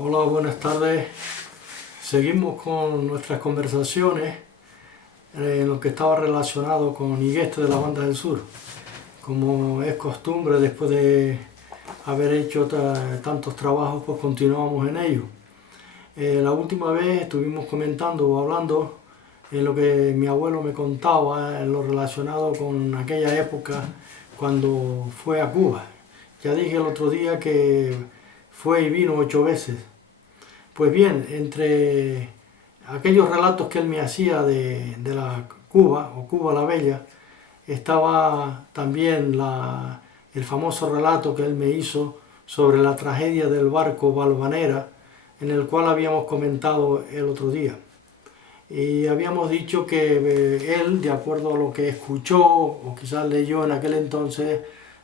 Hola, buenas tardes. Seguimos con nuestras conversaciones en lo que estaba relacionado con Igueste de la Banda del Sur. Como es costumbre, después de haber hecho tantos trabajos, pues continuamos en ello. La última vez estuvimos comentando o hablando en lo que mi abuelo me contaba, en lo relacionado con aquella época cuando fue a Cuba. Ya dije el otro día que fue y vino 8 veces. Pues bien, entre aquellos relatos que él me hacía de la Cuba, o Cuba la Bella, estaba también el famoso relato que él me hizo sobre la tragedia del barco Valvanera, en el cual habíamos comentado el otro día. Y habíamos dicho que él, de acuerdo a lo que escuchó o quizás leyó en aquel entonces,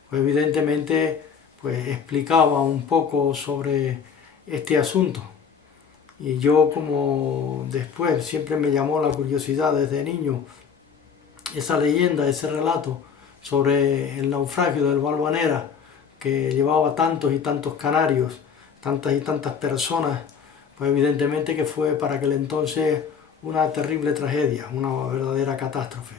pues evidentemente pues explicaba un poco sobre este asunto. Y yo, como después siempre me llamó la curiosidad desde niño esa leyenda, ese relato sobre el naufragio del Valvanera, que llevaba tantos y tantos canarios, tantas y tantas personas, pues evidentemente que fue para aquel entonces una terrible tragedia, una verdadera catástrofe.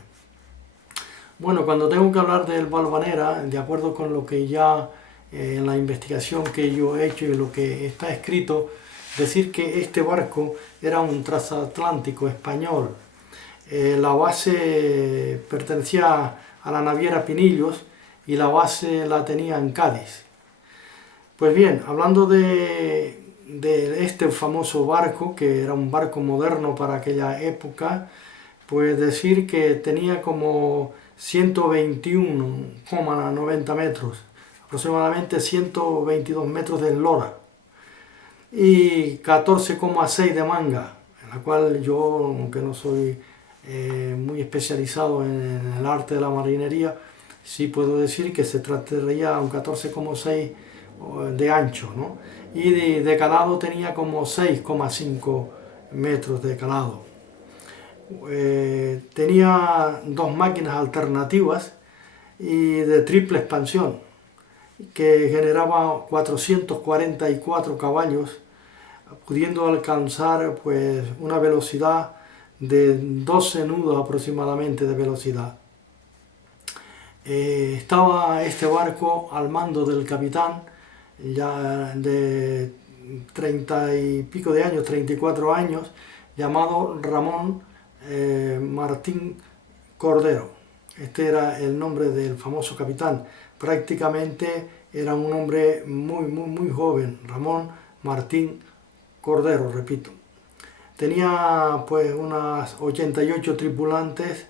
Bueno, cuando tengo que hablar del Valvanera, de acuerdo con lo que ya en la investigación que yo he hecho y lo que está escrito, decir que este barco era un transatlántico español. La base pertenecía a la naviera Pinillos y la base la tenía en Cádiz. Pues bien, hablando de este famoso barco, que era un barco moderno para aquella época, pues decir que tenía como 121,90 metros, aproximadamente 122 metros de eslora y 14,6 de manga, en la cual yo, aunque no soy muy especializado en el arte de la marinería, sí puedo decir que se trataría de un 14,6 de ancho, ¿no? Y de calado tenía como 6,5 metros de calado. Tenía dos máquinas alternativas y de triple expansión que generaba 444 caballos, pudiendo alcanzar pues una velocidad de 12 nudos aproximadamente de velocidad. Estaba este barco al mando del capitán, ya de 30 y pico de años, 34 años, llamado Ramón Martín Cordero. Este era el nombre del famoso capitán. Prácticamente era un hombre muy joven, Ramón Martín Cordero, repito. Tenía pues unas 88 tripulantes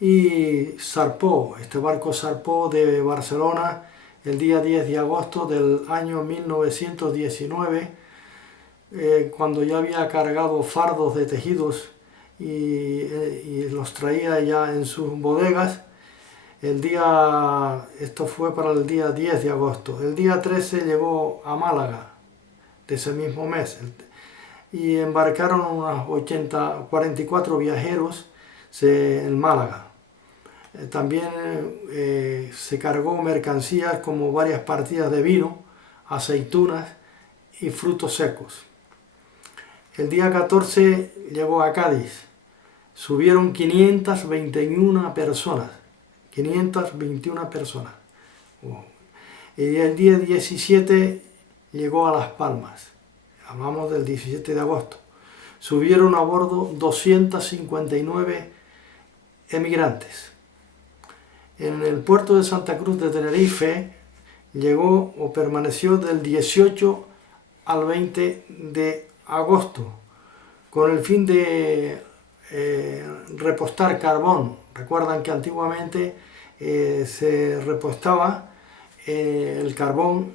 y zarpó, este barco zarpó de Barcelona el día 10 de agosto del año 1919, cuando ya había cargado fardos de tejidos y los traía ya en sus bodegas. Esto fue para el día 10 de agosto. El día 13 llegó a Málaga de ese mismo mes y embarcaron unos 44 viajeros en Málaga. También se cargó mercancías como varias partidas de vino, aceitunas y frutos secos. El día 14 llegó a Cádiz. Subieron 521 personas. 521 personas. Y el día 17 llegó a Las Palmas. Hablamos del 17 de agosto. Subieron a bordo 259 emigrantes. En el puerto de Santa Cruz de Tenerife llegó o permaneció del 18 al 20 de agosto con el fin de repostar carbón. Recuerdan que antiguamente se repostaba el carbón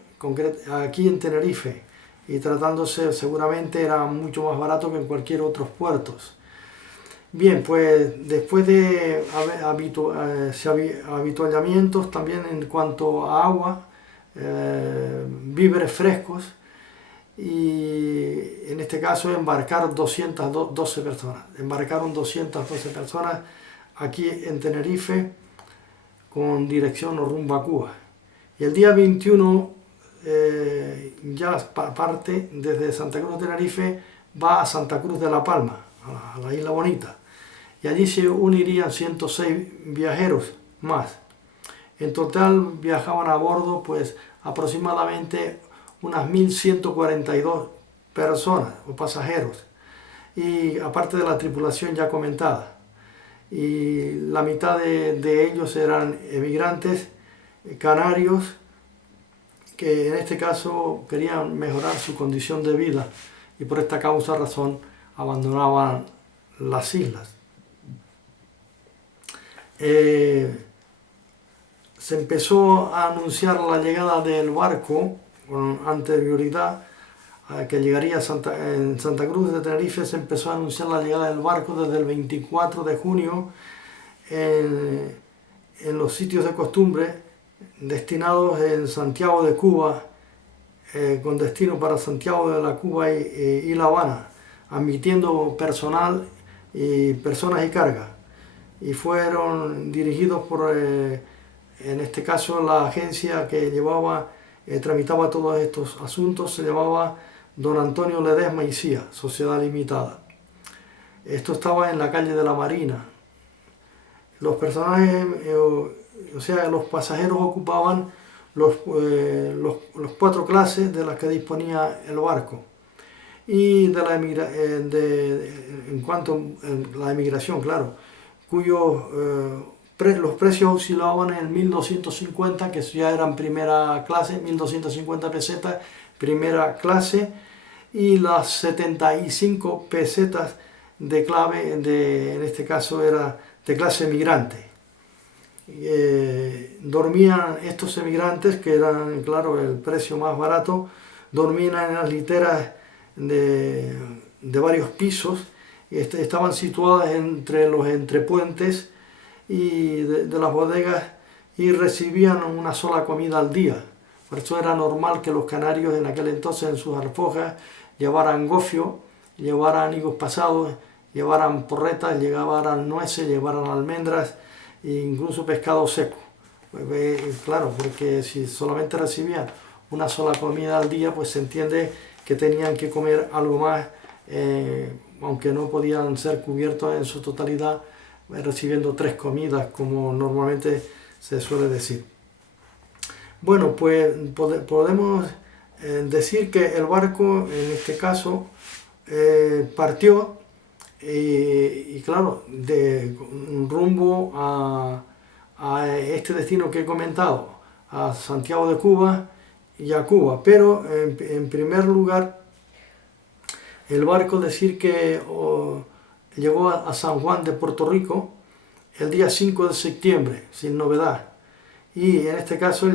aquí en Tenerife y tratándose seguramente era mucho más barato que en cualquier otro puerto. Bien, pues después de habituallamientos también en cuanto a agua, víveres frescos, y en este caso embarcaron 212 personas. Embarcaron 212 personas aquí en Tenerife con dirección o rumbo a Cuba. Y el día 21 ya parte desde Santa Cruz de Tenerife, va a Santa Cruz de la Palma, a la Isla Bonita, y allí se unirían 106 viajeros más. En total viajaban a bordo pues aproximadamente unas 1.142 personas o pasajeros, y aparte de la tripulación ya comentada. Y la mitad de ellos eran emigrantes canarios que en este caso querían mejorar su condición de vida y por esta razón abandonaban las islas. Se empezó a anunciar la llegada del barco con anterioridad a que llegaría en Santa Cruz de Tenerife. Se empezó a anunciar la llegada del barco desde el 24 de junio en los sitios de costumbre destinados en Santiago de Cuba, con destino para Santiago de la Cuba y La Habana, admitiendo personal y personas y carga. Y fueron dirigidos por, en este caso, la agencia que tramitaba todos estos asuntos, se llamaba Don Antonio Ledesma y Cía, Sociedad Limitada. Esto estaba en la calle de la Marina. Los personajes, o sea, los pasajeros ocupaban los 4 clases de las que disponía el barco. Y en cuanto a la emigración, claro, cuyos los precios oscilaban en 1.250, que ya eran primera clase, 1.250 pesetas, primera clase, y las 75 pesetas de clave, en este caso era de clase emigrante. Dormían estos emigrantes, que eran, claro, el precio más barato, dormían en las literas de varios pisos, y estaban situadas entre los entrepuentes y de las bodegas, y recibían una sola comida al día. Por eso era normal que los canarios en aquel entonces en sus alforjas llevaran gofio, llevaran higos pasados, llevaran porretas, llevaran nueces, llevaran almendras e incluso pescado seco. Claro, porque si solamente recibían una sola comida al día, pues se entiende que tenían que comer algo más, aunque no podían ser cubiertos en su totalidad, recibiendo 3 comidas, como normalmente se suele decir. Bueno, pues podemos decir que el barco, en este caso, partió y claro, de rumbo a este destino que he comentado, a Santiago de Cuba y a Cuba. Pero en primer lugar, el barco, decir que llegó a San Juan de Puerto Rico el día 5 de septiembre, sin novedad. Y en este caso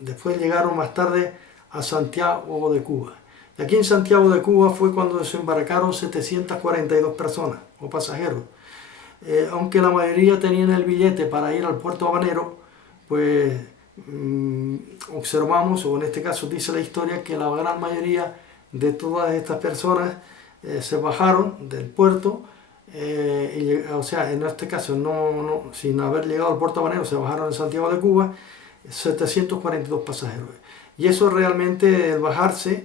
después llegaron más tarde a Santiago de Cuba. Y aquí en Santiago de Cuba fue cuando desembarcaron 742 personas o pasajeros. Aunque la mayoría tenían el billete para ir al puerto habanero, pues observamos, o en este caso dice la historia, que la gran mayoría de todas estas personas se bajaron del puerto, o sea, en este caso sin haber llegado al puerto habanero, se bajaron en Santiago de Cuba 742 pasajeros. Y eso realmente, el bajarse,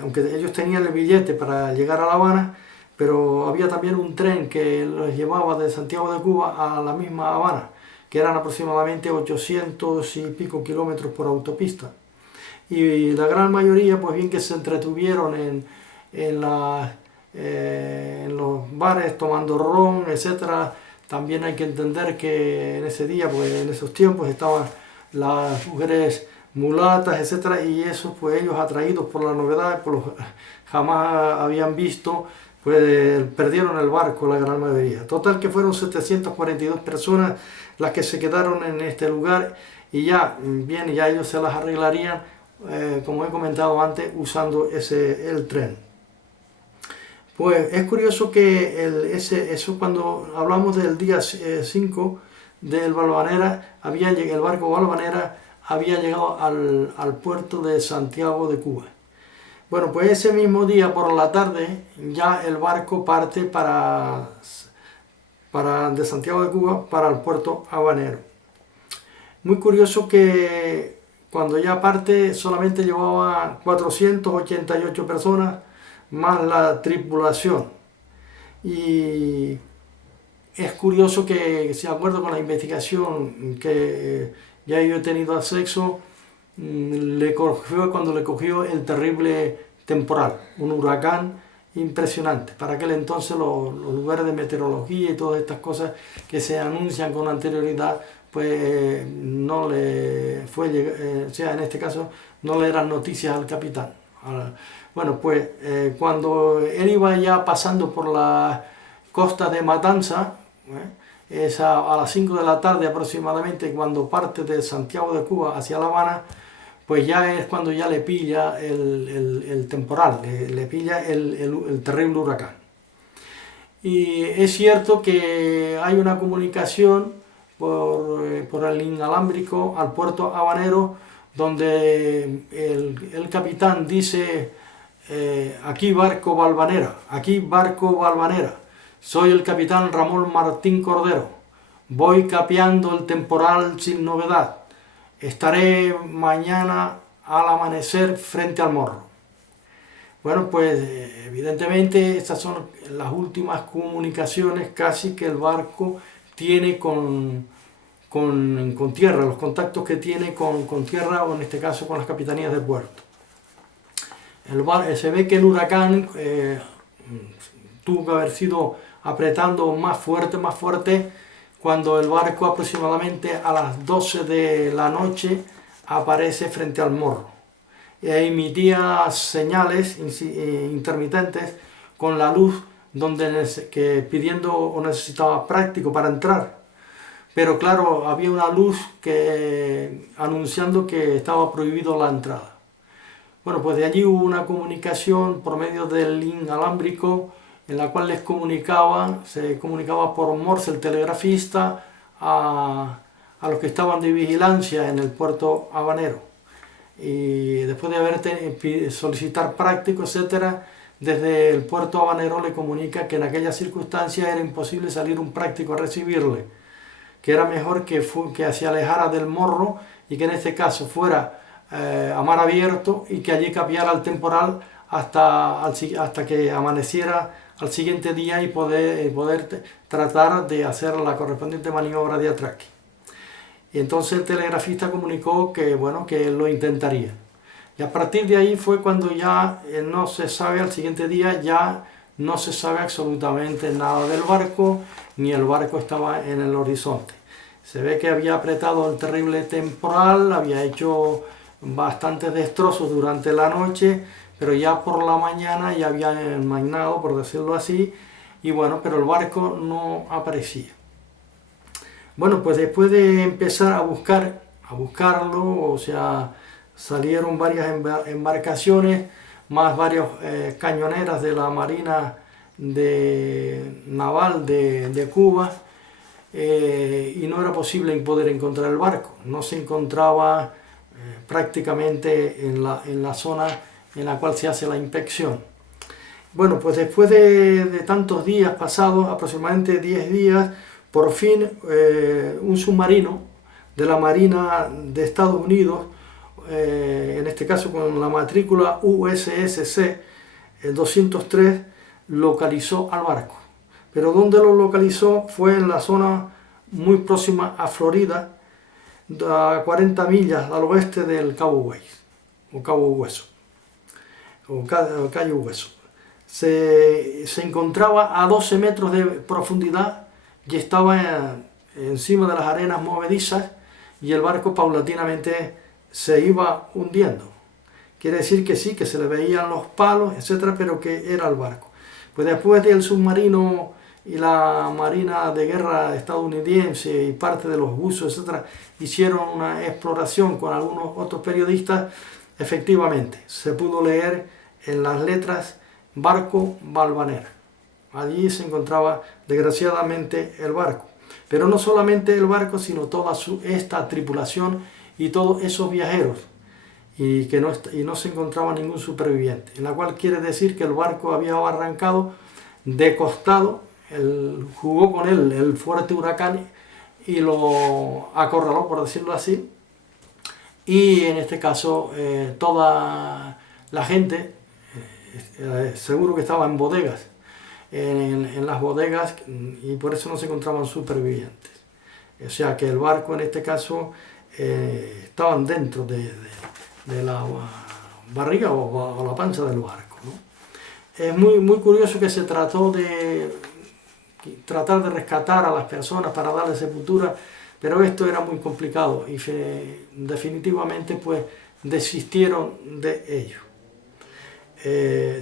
aunque ellos tenían el billete para llegar a La Habana, pero había también un tren que los llevaba de Santiago de Cuba a la misma Habana, que eran aproximadamente 800 y pico kilómetros por autopista. Y la gran mayoría, pues bien que se entretuvieron en los bares tomando ron, etcétera. También hay que entender que en ese día, pues en esos tiempos, estaban las mujeres mulatas, etcétera, y eso, pues ellos, atraídos por la novedad, jamás habían visto, pues perdieron el barco la gran mayoría. Total que fueron 742 personas las que se quedaron en este lugar, y ya ellos se las arreglarían, como he comentado antes, usando el tren. Pues es curioso que eso, cuando hablamos del día 5 del Valvanera, el barco Valvanera había llegado al puerto de Santiago de Cuba. Bueno, pues ese mismo día por la tarde ya el barco parte de Santiago de Cuba para el puerto habanero. Muy curioso que cuando ya parte solamente llevaba 488 personas más la tripulación. Y es curioso que, si de acuerdo con la investigación que ya yo he tenido acceso, cuando le cogió el terrible temporal, un huracán impresionante. Para aquel entonces los lugares de meteorología y todas estas cosas que se anuncian con anterioridad, pues no le fue, o sea, en este caso no le eran noticias al capitán. Bueno, pues cuando él iba ya pasando por la costa de Matanza, es a las 5 de la tarde aproximadamente, cuando parte de Santiago de Cuba hacia La Habana, pues ya es cuando ya le pilla el temporal, le pilla el terrible huracán. Y es cierto que hay una comunicación por el inalámbrico al puerto habanero, donde el capitán dice, aquí barco Valvanera, soy el capitán Ramón Martín Cordero, voy capeando el temporal sin novedad, estaré mañana al amanecer frente al Morro. Bueno, pues evidentemente estas son las últimas comunicaciones casi que el barco tiene con tierra, los contactos que tiene con tierra, o en este caso con las capitanías del puerto. Se ve que el huracán tuvo que haber sido apretando más fuerte, cuando el barco aproximadamente a las 12 de la noche aparece frente al Morro. Emitía señales intermitentes con la luz pidiendo o necesitaba práctico para entrar. Pero claro, había una luz anunciando que estaba prohibido la entrada. Bueno, pues de allí hubo una comunicación por medio del inalámbrico, en la cual se comunicaba por Morse el telegrafista a los que estaban de vigilancia en el puerto habanero. Y después de solicitar práctico, etcétera, desde el puerto habanero le comunica que en aquellas circunstancias era imposible salir un práctico a recibirle, que era mejor que se alejara del Morro y que en este caso fuera a mar abierto y que allí capeara el temporal hasta que amaneciera al siguiente día y poder tratar de hacer la correspondiente maniobra de atraque. Y entonces el telegrafista comunicó que, bueno, que él lo intentaría. Y a partir de ahí fue cuando ya no se sabe, al siguiente día ya no se sabe absolutamente nada del barco, ni el barco estaba en el horizonte. Se ve que había apretado el terrible temporal, había hecho bastantes destrozos durante la noche, pero ya por la mañana ya había enmainado, por decirlo así, y bueno, pero el barco no aparecía. Bueno, pues después de empezar a buscarlo, o sea, salieron varias embarcaciones, más varias cañoneras de la Marina Naval de Cuba, y no era posible poder encontrar el barco. No se encontraba prácticamente en la zona en la cual se hace la inspección. Bueno, pues después de tantos días pasados, aproximadamente 10 días, por fin un submarino de la Marina de Estados Unidos, en este caso con la matrícula USSC 203, localizó al barco. Pero donde lo localizó fue en la zona muy próxima a Florida, a 40 millas al oeste del Cabo Weiss, o Cabo Hueso, o Cayo Hueso. Se encontraba a 12 metros de profundidad y estaba encima de las arenas movedizas, y el barco paulatinamente se iba hundiendo. Quiere decir que sí, que se le veían los palos, etcétera, pero que era el barco. Pues después del submarino y la Marina de Guerra estadounidense y parte de los buzos, etcétera, hicieron una exploración con algunos otros periodistas, efectivamente se pudo leer en las letras barco Valvanera. Allí se encontraba desgraciadamente el barco, pero no solamente el barco, sino toda esta tripulación y todos esos viajeros, y no se encontraba ningún superviviente, en la cual quiere decir que el barco había arrancado de costado, jugó con él el fuerte huracán y lo acorraló, por decirlo así, y en este caso toda la gente, seguro que estaba en bodegas, en las bodegas, y por eso no se encontraban supervivientes. O sea que el barco en este caso estaban dentro de la barriga o la panza del barco, ¿no? Es muy curioso que se trató de tratar de rescatar a las personas para darles sepultura, pero esto era muy complicado y definitivamente pues desistieron de ello.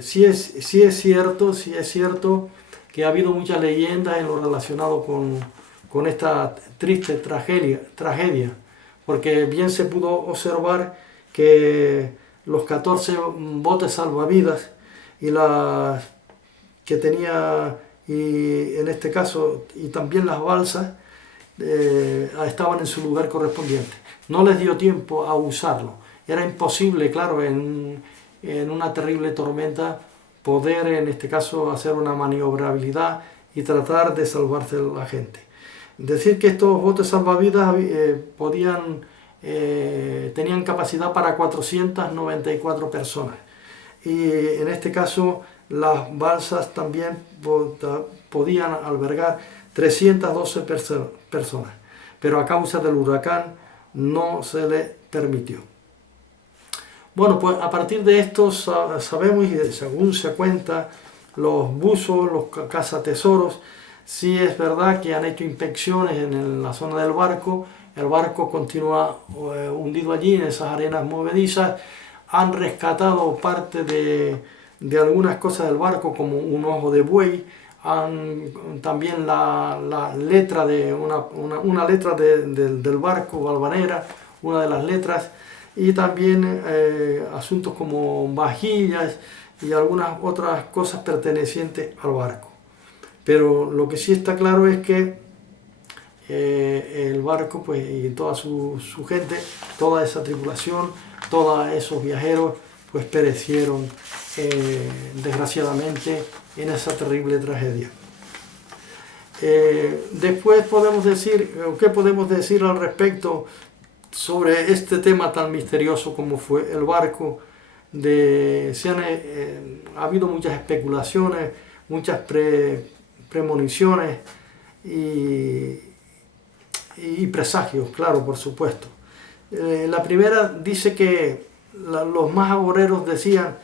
Sí es cierto que ha habido muchas leyendas en lo relacionado con esta triste tragedia, porque bien se pudo observar que los 14 botes salvavidas y las que tenía, y en este caso, y también las balsas, estaban en su lugar correspondiente. No les dio tiempo a usarlo. Era imposible, claro, en una terrible tormenta poder, en este caso, hacer una maniobrabilidad y tratar de salvarse la gente. Decir que estos botes salvavidas tenían capacidad para 494 personas. Y en este caso las balsas también podían albergar 312 personas, pero a causa del huracán no se le permitió. Bueno, pues a partir de esto sabemos, y según se cuenta, los buzos, los cazatesoros, sí es verdad que han hecho inspecciones en la zona del barco. El barco continúa hundido allí en esas arenas movedizas. Han rescatado parte de algunas cosas del barco, como un ojo de buey, también la letra de una letra del barco, Valvanera, una de las letras, y también asuntos como vajillas y algunas otras cosas pertenecientes al barco. Pero lo que sí está claro es que el barco, pues, y toda su gente, toda esa tripulación, todos esos viajeros, pues perecieron desgraciadamente en esa terrible tragedia. Después podemos decir, ¿qué podemos decir al respecto sobre este tema tan misterioso como fue el barco? Ha habido muchas especulaciones, muchas premoniciones y presagios, claro, por supuesto. La primera dice que los más agoreros decían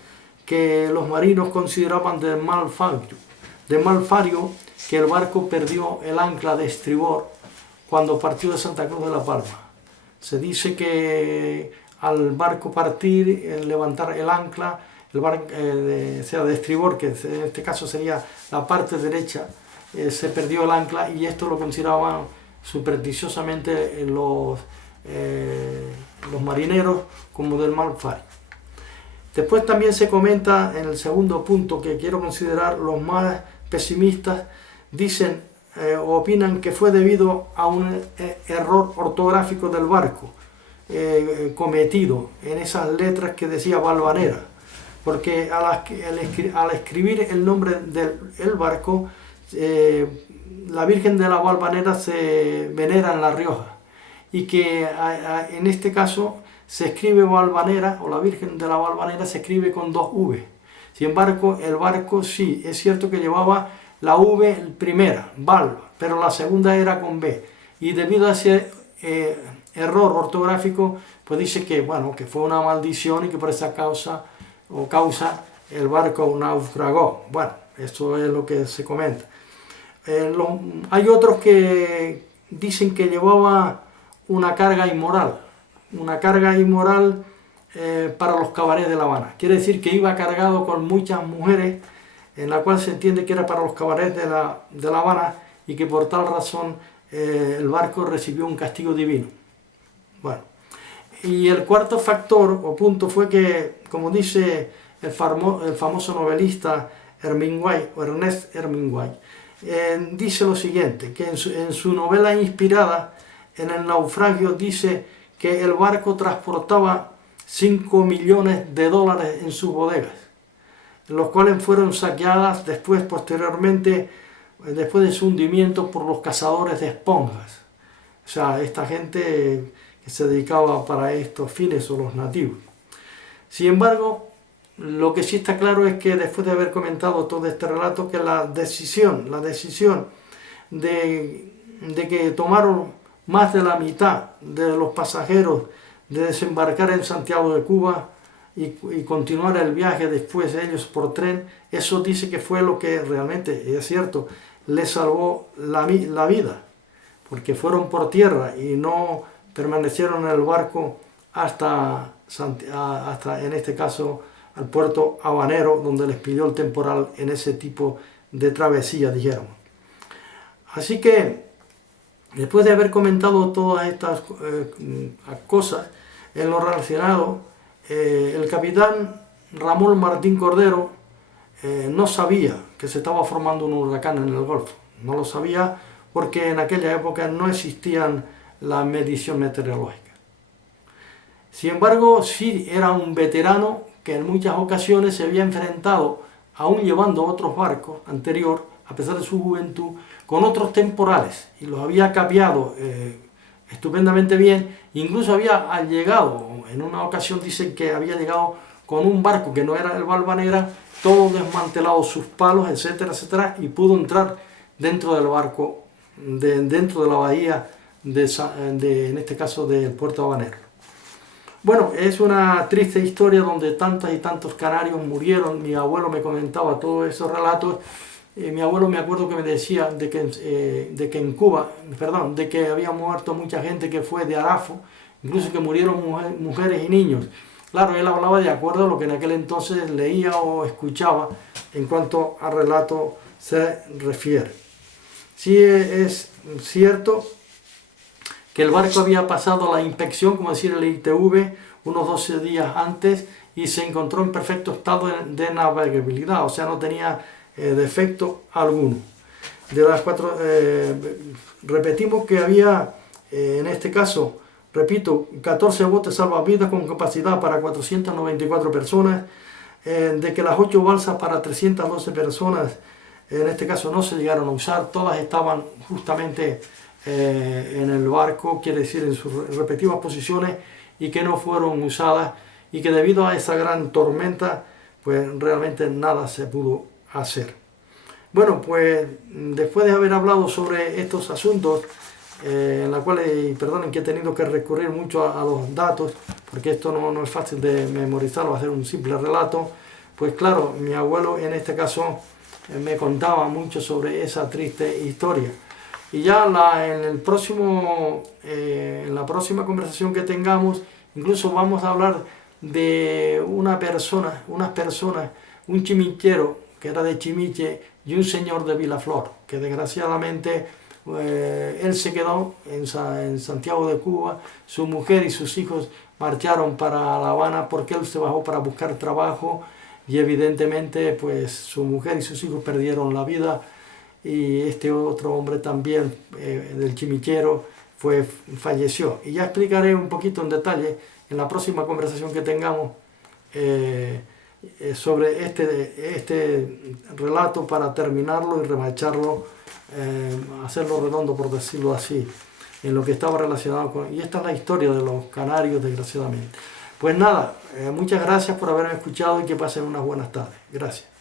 que los marinos consideraban de mal fario que el barco perdió el ancla de estribor cuando partió de Santa Cruz de la Palma. Se dice que al barco partir, levantar el ancla, sea de estribor, que en este caso sería la parte derecha, se perdió el ancla, y esto lo consideraban supersticiosamente los marineros como del mal fario. Después también se comenta, en el segundo punto que quiero considerar, los más pesimistas dicen o opinan que fue debido a un error ortográfico del barco cometido en esas letras que decía Valvanera, porque al escribir el nombre del barco, la Virgen de la Valvanera se venera en La Rioja, y que en este caso se escribe Valvanera, o la Virgen de la Valvanera se escribe con 2 V. Sin embargo, el barco sí, es cierto que llevaba la V primera, Val, pero la segunda era con B. Y debido a ese error ortográfico, pues dice que, bueno, que fue una maldición y que por esa causa el barco naufragó. Bueno, eso es lo que se comenta. Hay otros que dicen que llevaba una carga inmoral para los cabarets de La Habana. Quiere decir que iba cargado con muchas mujeres, en la cual se entiende que era para los cabarets de La Habana, y que por tal razón el barco recibió un castigo divino. Bueno, y el cuarto factor o punto fue que, como dice el famoso novelista Ernest Hemingway, dice lo siguiente, que en su novela inspirada en el naufragio dice que el barco transportaba 5 millones de dólares en sus bodegas, los cuales fueron saqueadas posteriormente, después de su hundimiento, por los cazadores de esponjas. O sea, esta gente que se dedicaba para estos fines o los nativos. Sin embargo, lo que sí está claro es que después de haber comentado todo este relato, que la decisión de que tomaron más de la mitad de los pasajeros de desembarcar en Santiago de Cuba y continuar el viaje después ellos por tren, eso dice que fue lo que realmente, es cierto, les salvó la vida, porque fueron por tierra y no permanecieron en el barco hasta en este caso, al puerto habanero, donde les pidió el temporal en ese tipo de travesía, dijéramos. Así que, después de haber comentado todas estas cosas, en lo relacionado, el capitán Ramón Martín Cordero no sabía que se estaba formando un huracán en el Golfo. No lo sabía porque en aquella época no existían la medición meteorológica. Sin embargo, sí era un veterano que en muchas ocasiones se había enfrentado, aún llevando otros barcos anterior, a pesar de su juventud, con otros temporales y los había capeado estupendamente bien. Incluso había llegado, en una ocasión dicen que había llegado con un barco que no era el Valvanera, todo desmantelado, sus palos, etcétera, etcétera, y pudo entrar dentro del barco, dentro de la bahía, en este caso del puerto habanero. Bueno, es una triste historia donde tantas y tantos canarios murieron. Mi abuelo me comentaba todos esos relatos. Mi abuelo, me acuerdo que me decía de que en Cuba, de que había muerto mucha gente que fue de Arafo, incluso que murieron mujeres y niños. Claro, él hablaba de acuerdo a lo que en aquel entonces leía o escuchaba en cuanto al relato se refiere. Sí es cierto que el barco había pasado la inspección, como decir el ITV, unos 12 días antes y se encontró en perfecto estado de navegabilidad, o sea, no tenía defecto alguno. De las cuatro, repetimos que había, en este caso, repito, 14 botes salvavidas con capacidad para 494 personas, de que las 8 balsas para 312 personas, en este caso no se llegaron a usar, todas estaban justamente en el barco, quiere decir en sus respectivas posiciones, y que no fueron usadas, y que debido a esa gran tormenta pues realmente nada se pudo hacer. Bueno, pues después de haber hablado sobre estos asuntos, en la cual, perdonen que he tenido que recurrir mucho a los datos, porque esto no es fácil de memorizarlo, hacer un simple relato, pues claro, mi abuelo en este caso me contaba mucho sobre esa triste historia. Y ya en la próxima conversación que tengamos, incluso vamos a hablar de unas personas, un chimichero que era de Chimiche y un señor de Vilaflor, que desgraciadamente él se quedó en Santiago de Cuba, su mujer y sus hijos marcharon para La Habana porque él se bajó para buscar trabajo y evidentemente pues su mujer y sus hijos perdieron la vida. Y este otro hombre también, del chimichero, falleció. Y ya explicaré un poquito en detalle en la próxima conversación que tengamos sobre este relato para terminarlo y remacharlo, hacerlo redondo, por decirlo así, en lo que estaba relacionado con... Y esta es la historia de los canarios, desgraciadamente. Pues nada, muchas gracias por haberme escuchado y que pasen unas buenas tardes. Gracias.